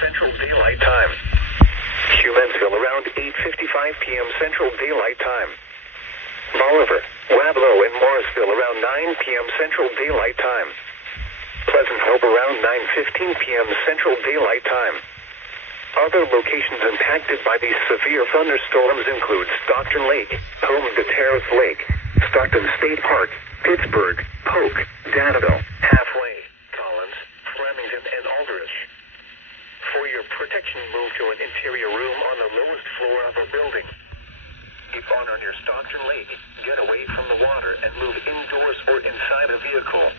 Central Daylight Time. Humansville around 8:55 p.m. Central Daylight Time. Bolivar, Wablo, and Morrisville around 9 p.m. Central Daylight Time. Pleasant Hope around 9:15 p.m. Central Daylight Time. Other locations impacted by these severe thunderstorms include Stockton Lake, home to Terrace Lake, Stockton State Park, Pittsburgh, Polk, Danville, Halfway, Collins, Flemington, and Aldrich. For your protection, move to an interior room on the lowest floor of a building. If on near Stockton Lake, get away from the water and move indoors or inside a vehicle.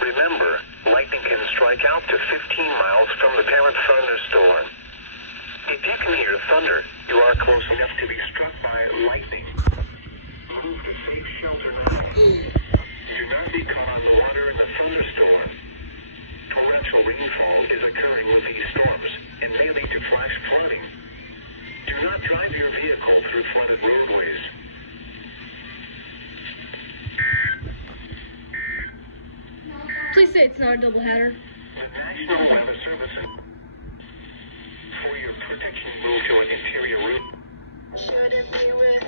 Remember, lightning can strike out to 15 miles from the parent thunderstorm. If you can hear thunder, you are close enough to be struck by lightning. Move to safe shelter now. Do not be caught on the water in the thunderstorm. Torrential rainfall is occurring with these storms and may lead to flash flooding. Do not drive your vehicle through flooded roadways. Please say it's not a doubleheader. The National Weather Service. For your protection, move to an interior room. Should it be with